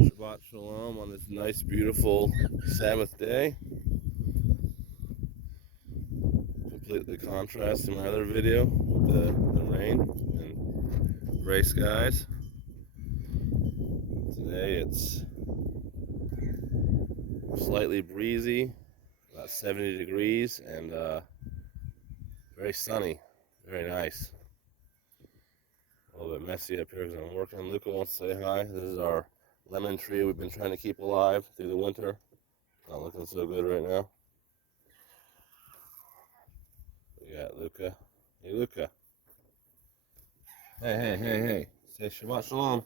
Shabbat Shalom on this nice, beautiful Sabbath day. Completely contrast to my other video with the rain and gray skies. Today it's slightly breezy, about 70 degrees, and very sunny, very nice. A little bit messy up here because I'm working. Luca wants to say hi. This is our lemon tree we've been trying to keep alive through the winter. Not looking so good right now. We got Luca. Hey, Luca. Hey. Say Shabbat Shalom.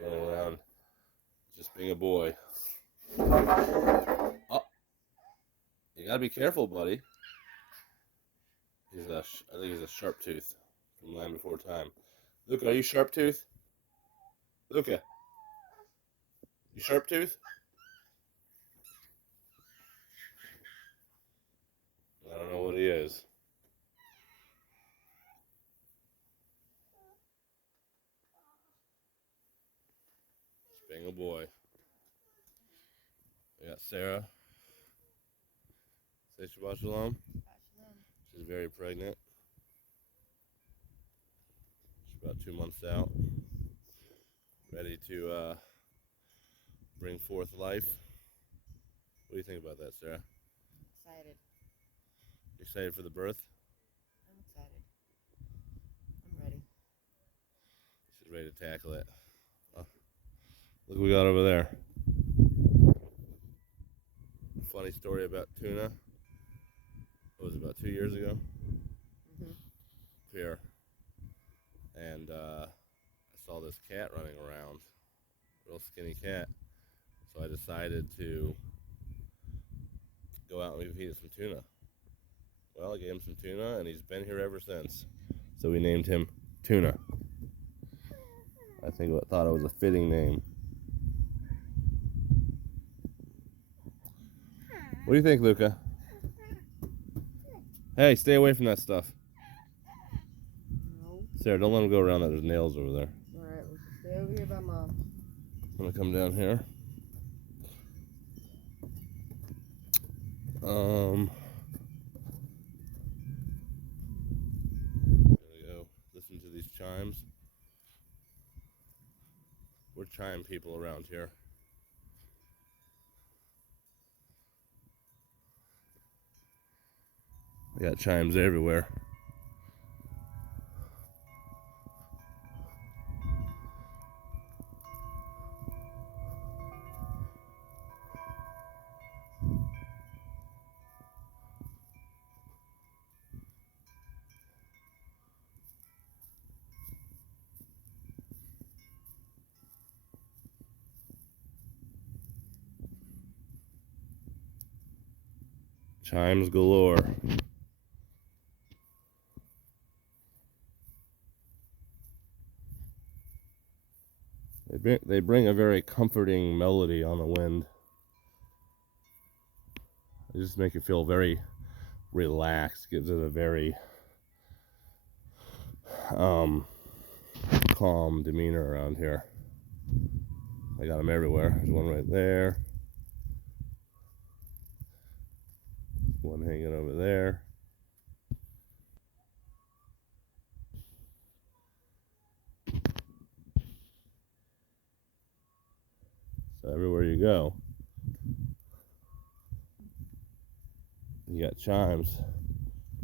Running around just being a boy. Oh, you gotta be careful, buddy. I think he's a sharp tooth from Land Before Time. Luca, are you sharp tooth? Luca, you sharp tooth? I don't know what he is. Just being a boy. We got Sarah. Say Shabbat Shalom. She's very pregnant. She's about 2 months out. Ready to bring forth life. What do you think about that, Sarah? Excited. You excited for the birth? I'm excited. I'm ready. She's ready to tackle it. Oh, look what we got over there. Funny story about tuna. What was it, about 2 years ago? Here. And I saw this cat running around. Real skinny cat. So I decided to go out and feed it some tuna. Well, I gave him some tuna, and he's been here ever since. So we named him Tuna. I thought it was a fitting name. What do you think, Luca? Hey, stay away from that stuff. No. Sarah, don't let him go around that. There's nails over there. Alright, we should stay over here by Mom. I'm gonna come down here. There we go. Listen to these chimes. We're chime people around here. We got chimes everywhere. Chimes galore. They bring a very comforting melody on the wind. They just make you feel very relaxed. Gives it a very calm demeanor around here. I got them everywhere. There's one right there. One hanging over there. So everywhere you go, you got chimes.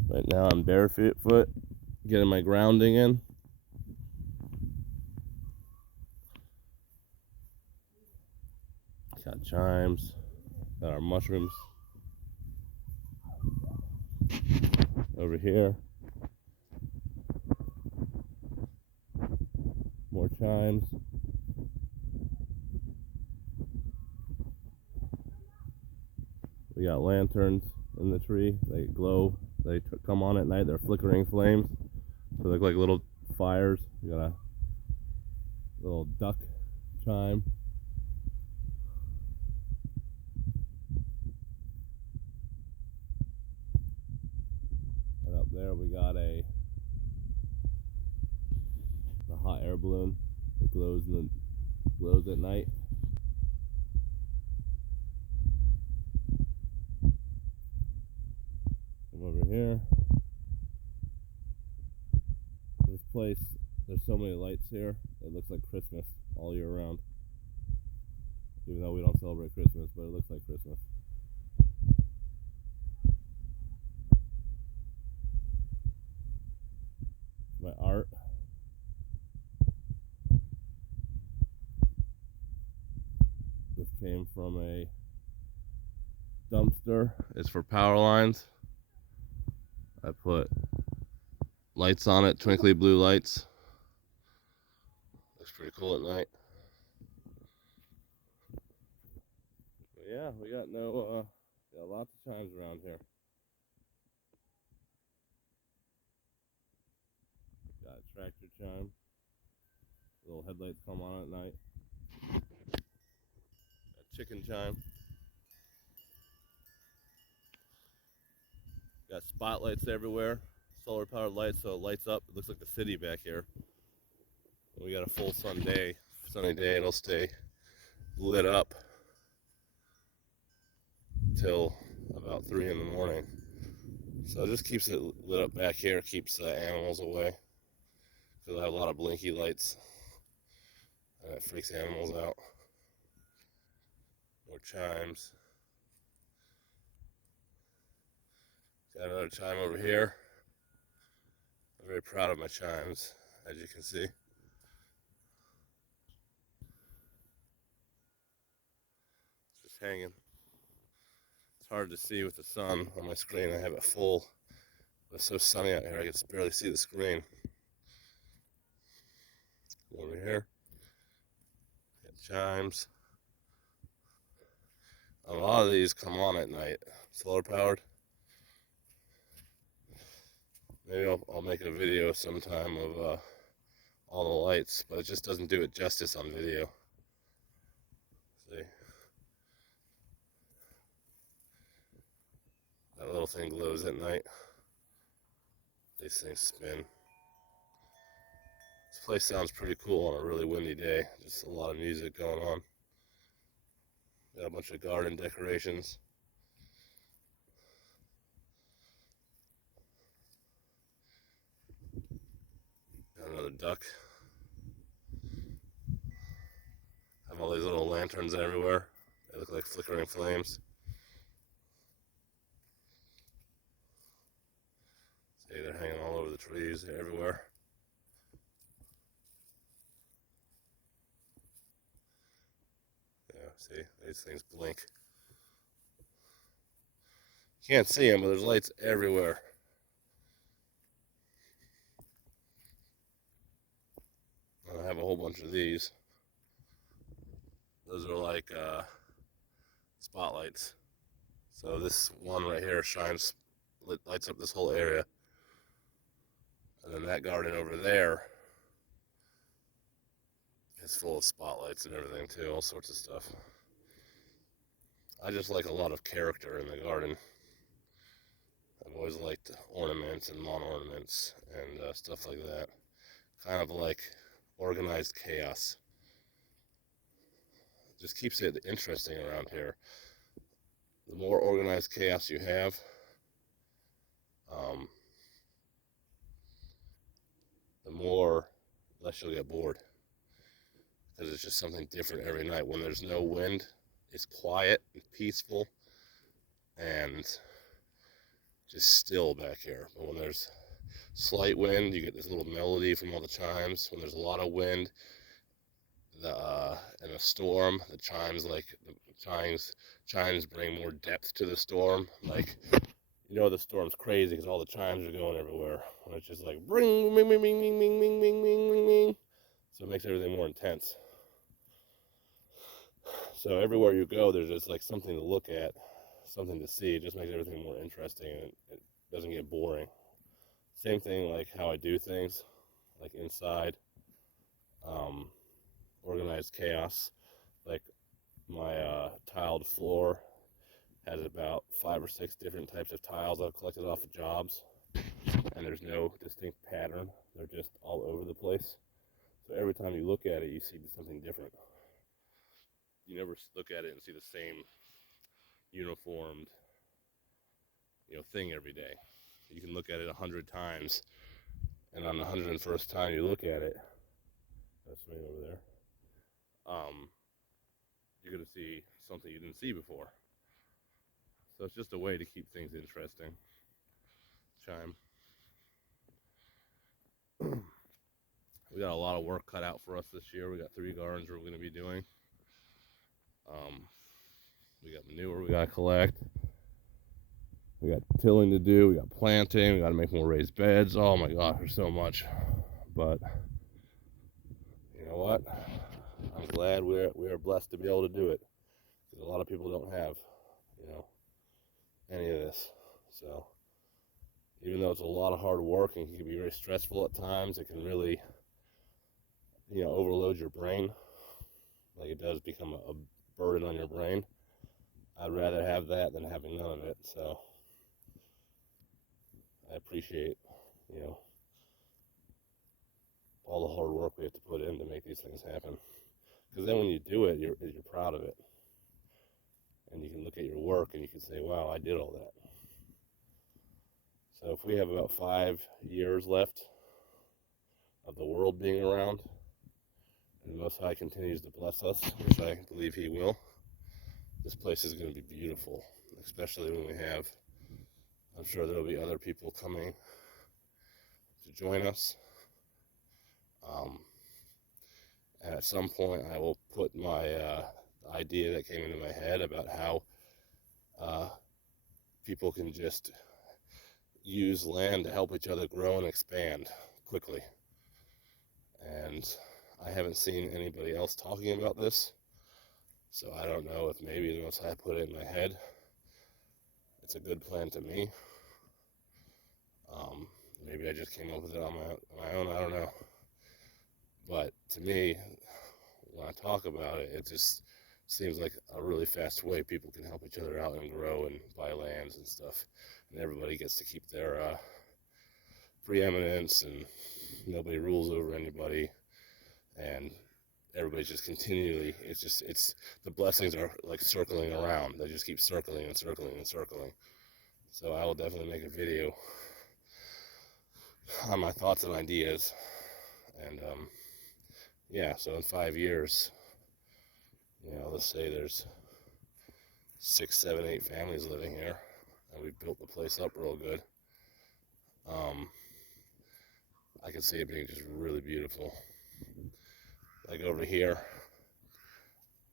Right now I'm barefoot, getting my grounding in. Got chimes. Got our mushrooms over here. More chimes. We got lanterns in the tree. They glow. They come on at night. They're flickering flames. They look like little fires. We got a little duck chime. And up there we got the hot air balloon. It glows in Glows at night. Come over here. This place, there's so many lights here, it looks like Christmas all year round. Even though we don't celebrate Christmas, but it looks like Christmas. My art. This came from a dumpster. It's for power lines. I put lights on it, twinkly blue lights. Looks pretty cool at night. But yeah, we got lots of chimes around here. Got a tractor chime. Little headlights come on at night. Got chicken chime. Got spotlights everywhere. Solar powered lights, so it lights up. It looks like the city back here. When we got a full sunny day, it'll stay lit up till about 3 in the morning. So it just keeps it lit up back here, keeps animals away. Because I have a lot of blinky lights. And it freaks animals out. More chimes. Got another chime over here. I'm very proud of my chimes, as you can see. Just hanging. It's hard to see with the sun on my screen. I have it full. But it's so sunny out here, I can barely see the screen. Over here. Got chimes. A lot of these come on at night. Solar powered. Maybe I'll make a video sometime of all the lights, but it just doesn't do it justice on video. See? That little thing glows at night. These things spin. This place sounds pretty cool on a really windy day. Just a lot of music going on. Got a bunch of garden decorations. Got another duck. Have all these little lanterns everywhere. They look like flickering flames. See, they're hanging all over the trees. They're everywhere. Yeah, see, these things blink. Can't see them, but there's lights everywhere. I have a whole bunch of these. Those are like spotlights. So this one right here lights up this whole area. And then that garden over there is full of spotlights and everything too, all sorts of stuff. I just like a lot of character in the garden. I've always liked ornaments and non-ornaments and stuff like that. Kind of like organized chaos. It just keeps it interesting around here. The more organized chaos you have, the less you'll get bored. Because it's just something different every night. When there's no wind, it's quiet and peaceful and just still back here. But when there's slight wind, you get this little melody from all the chimes. When there's a lot of wind and a storm, the chimes bring more depth to the storm. Like, you know, the storm's crazy because all the chimes are going everywhere. When it's just like ring, bing, bing, bing, bing, bing, bing, bing, bing, bing, bing. So it makes everything more intense. So everywhere you go, there's just like something to look at, something to see. It just makes everything more interesting and it doesn't get boring. Same thing like how I do things, like inside, organized chaos. Like my tiled floor has about 5 or 6 different types of tiles I've collected off of jobs, and there's no distinct pattern. They're just all over the place. So every time you look at it, you see something different. you never look at it and see the same uniformed, thing every day. You can look at it 100 times, and on the 101st time you look at it, that's me over there. You're gonna see something you didn't see before. So it's just a way to keep things interesting. Chime. We got a lot of work cut out for us this year. We got 3 gardens we're gonna be doing. We got manure we gotta collect. We got tilling to do. We got planting. We gotta make more raised beds. Oh my gosh, there's so much. But you know what? I'm glad we are blessed to be able to do it, because a lot of people don't have, any of this. So even though it's a lot of hard work and it can be very stressful at times, it can really, overload your brain. Like, it does become a burden on your brain. I'd rather have that than having none of it. So I appreciate, all the hard work we have to put in to make these things happen. Because then when you do it, you're proud of it. And you can look at your work and you can say, wow, I did all that. So if we have about 5 years left of the world being around, and the Most High continues to bless us, which I believe He will, this place is going to be beautiful, especially when we have, I'm sure there will be other people coming to join us. And at some point I will put my idea that came into my head about how people can just use land to help each other grow and expand quickly. And I haven't seen anybody else talking about this, so I don't know if maybe the Most High put it in my head. It's a good plan to me. Maybe I just came up with it on my own, I don't know. But to me, when I talk about it, it just seems like a really fast way people can help each other out and grow and buy lands and stuff. And everybody gets to keep their preeminence, and nobody rules over anybody. And everybody's just continually, it's the blessings are like circling around. They just keep circling and circling and circling. So I will definitely make a video on my thoughts and ideas. And yeah, so in 5 years, let's say there's 6, 7, 8 families living here, and we've built the place up real good. I can see it being just really beautiful. Like over here,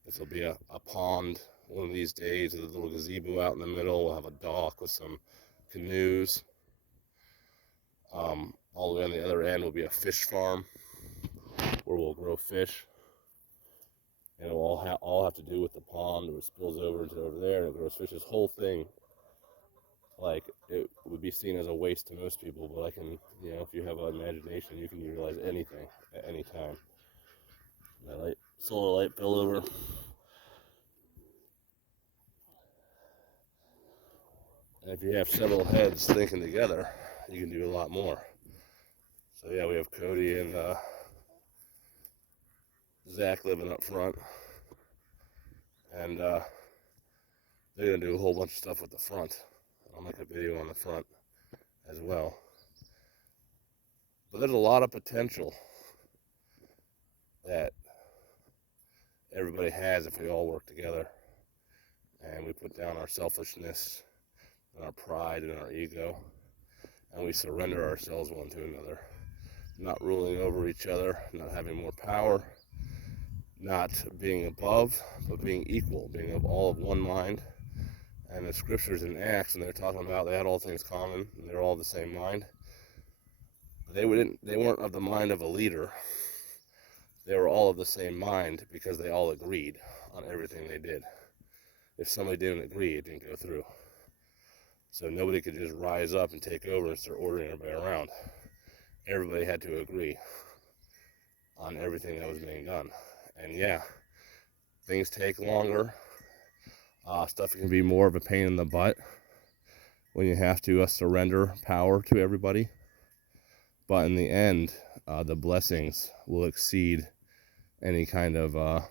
this will be a pond one of these days with a little gazebo out in the middle. We'll have a dock with some canoes. All the way on the other end will be a fish farm where we'll grow fish. And it will all have to do with the pond, or it spills over into over there and it grows fish. This whole thing, like, it would be seen as a waste to most people, but I can, if you have an imagination, you can utilize anything at any time. My solar light fell over. And if you have several heads thinking together, you can do a lot more. So yeah, we have Cody and Zach living up front, and they're gonna do a whole bunch of stuff with the front. I'll make a video on the front as well. But there's a lot of potential that everybody has if we all work together and we put down our selfishness and our pride and our ego, and we surrender ourselves one to another, not ruling over each other, not having more power, not being above, but being equal, being of all of one mind. And the scriptures in Acts, and they're talking about they had all things common, and they're all the same mind. But they weren't of the mind of a leader. They were all of the same mind because they all agreed on everything they did. If somebody didn't agree, it didn't go through. So nobody could just rise up and take over and start ordering everybody around. Everybody had to agree on everything that was being done. And yeah, things take longer. Stuff can be more of a pain in the butt when you have to surrender power to everybody. But in the end, the blessings will exceed any kind of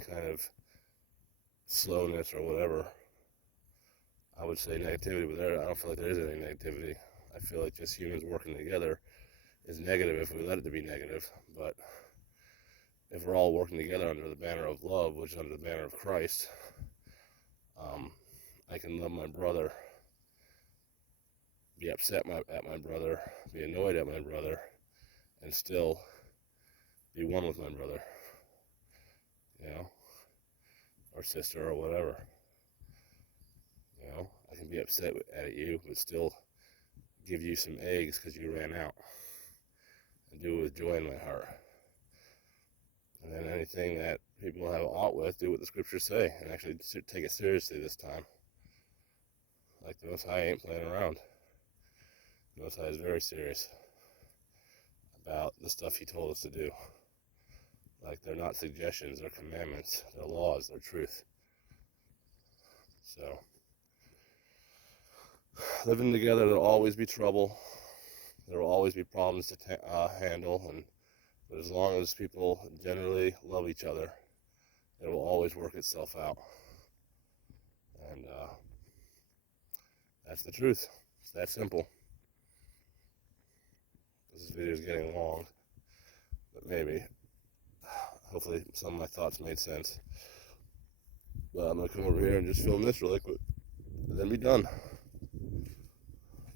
any kind of slowness or whatever, I would say negativity, but I don't feel like there is any negativity. I feel like just humans working together is negative if we let it to be negative, but if we're all working together under the banner of love, which is under the banner of Christ, I can love my brother, be upset at my brother, be annoyed at my brother, and still be one with my brother, or sister or whatever. I can be upset at you, but still give you some eggs because you ran out, and do it with joy in my heart. And then anything that people have aught with, do what the scriptures say, and actually take it seriously this time. Like the Most High ain't playing around. The Most High is very serious about the stuff he told us to do. Like, they're not suggestions, they're commandments, they're laws, they're truth. So, living together, there'll always be trouble. There will always be problems to handle, but as long as people generally love each other, it will always work itself out. And that's the truth. It's that simple. This video is getting long, but maybe, hopefully some of my thoughts made sense. But I'm going to come over here and just film this really quick, and then be done.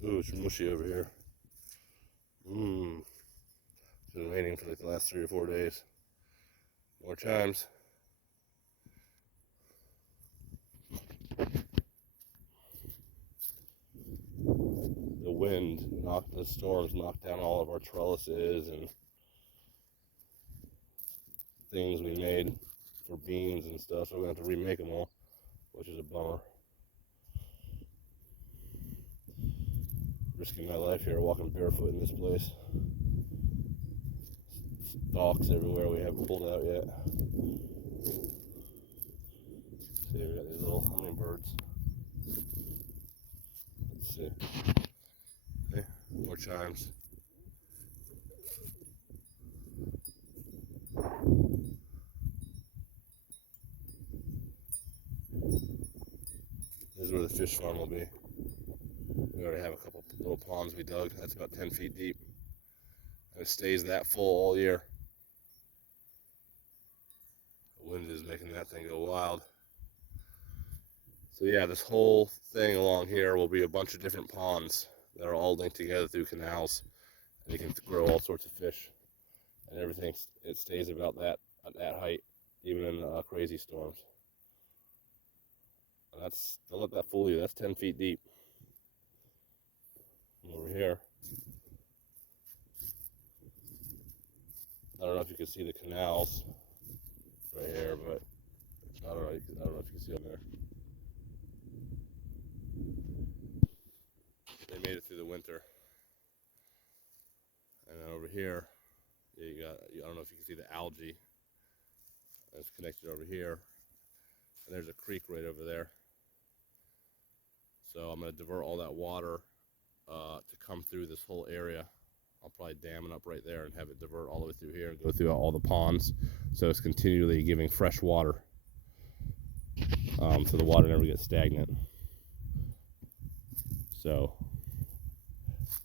Ooh, it's mushy over here. It's been raining for like the last 3 or 4 days. More chimes. The storms knocked down all of our trellises and things we made for beams and stuff, so we're going to have to remake them all, which is a bummer. Risking my life here, walking barefoot in this place. Stalks everywhere we haven't pulled out yet. See, we got these little hummingbirds. Let's see. Okay, more chimes. This is where the fish farm will be. We already have a couple little ponds we dug. That's about 10 feet deep. And it stays that full all year. The wind is making that thing go wild. So yeah, this whole thing along here will be a bunch of different ponds that are all linked together through canals. And you can grow all sorts of fish. And everything, it stays about that at that height, even in crazy storms. And don't let that fool you, that's 10 feet deep. And over here, I don't know if you can see the canals right here, but I don't know if you can see them there. They made it through the winter. And then over here, you got, I don't know if you can see the algae that's connected over here. And there's a creek right over there. So I'm going to divert all that water to come through this whole area. I'll probably dam it up right there and have it divert all the way through here and go through all the ponds. So it's continually giving fresh water. So the water never gets stagnant. So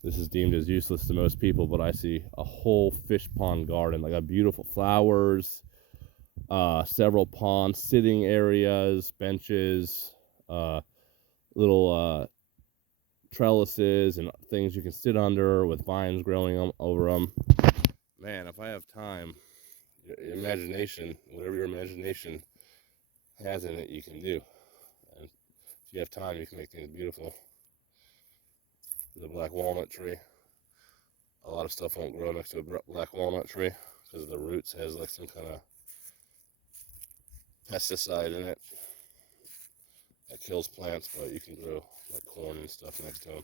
this is deemed as useless to most people, but I see a whole fish pond garden. I got beautiful flowers, several ponds, sitting areas, benches, little trellises and things you can sit under with vines growing over them. Man, if I have time, your imagination, whatever your imagination has in it, you can do. And if you have time, you can make things beautiful. The black walnut tree. A lot of stuff won't grow next to a black walnut tree because the roots has like some kind of pesticide in it that kills plants, but you can grow like corn and stuff next to them.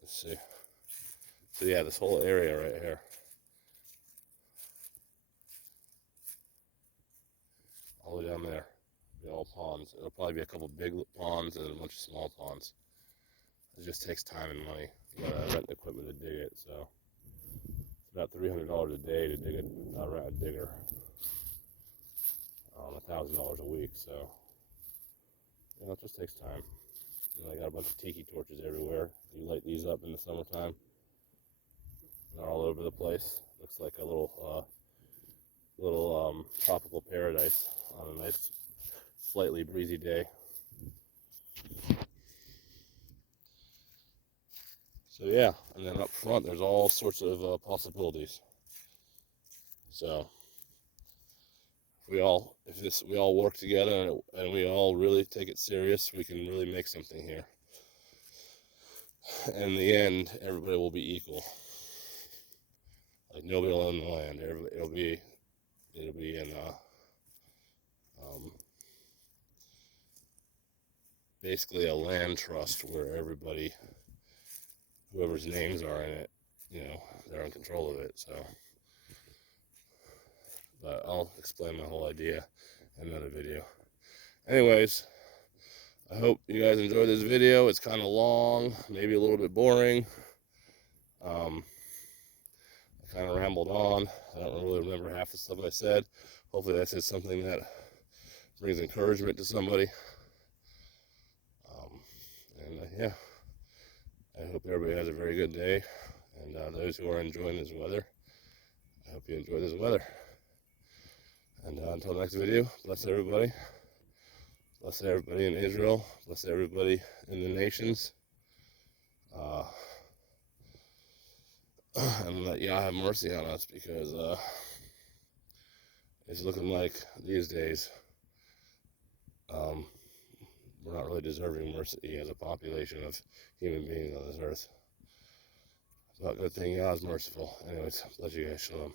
Let's see. So yeah, this whole area right here. All the way down there. Be all ponds. It'll probably be a couple big ponds and a bunch of small ponds. It just takes time and money. You gotta rent the equipment to dig it, so it's about $300 a day to dig a digger. $1,000 a week. So, you know, it just takes time. And I got a bunch of tiki torches everywhere. You light these up in the summertime. They're all over the place. Looks like a little tropical paradise on a nice, slightly breezy day. So yeah, and then up front there's all sorts of possibilities. So if we all work together and we all really take it serious, we can really make something here. In the end, everybody will be equal. Like nobody will own the land. It'll be in basically a land trust where everybody, whoever's names are in it, you know, they're in control of it. So, but I'll explain my whole idea in another video. Anyways, I hope you guys enjoyed this video. It's kind of long, maybe a little bit boring. I kind of rambled on. I don't really remember half the stuff I said. Hopefully I said something that brings encouragement to somebody. Yeah, I hope everybody has a very good day. And those who are enjoying this weather, I hope you enjoy this weather. And until next video, bless everybody. Bless everybody in Israel. Bless everybody in the nations. And let Yah have mercy on us, because it's looking like these days we're not really deserving mercy as a population of human beings on this earth. But good thing Yah is merciful. Anyways, bless you guys. Shalom.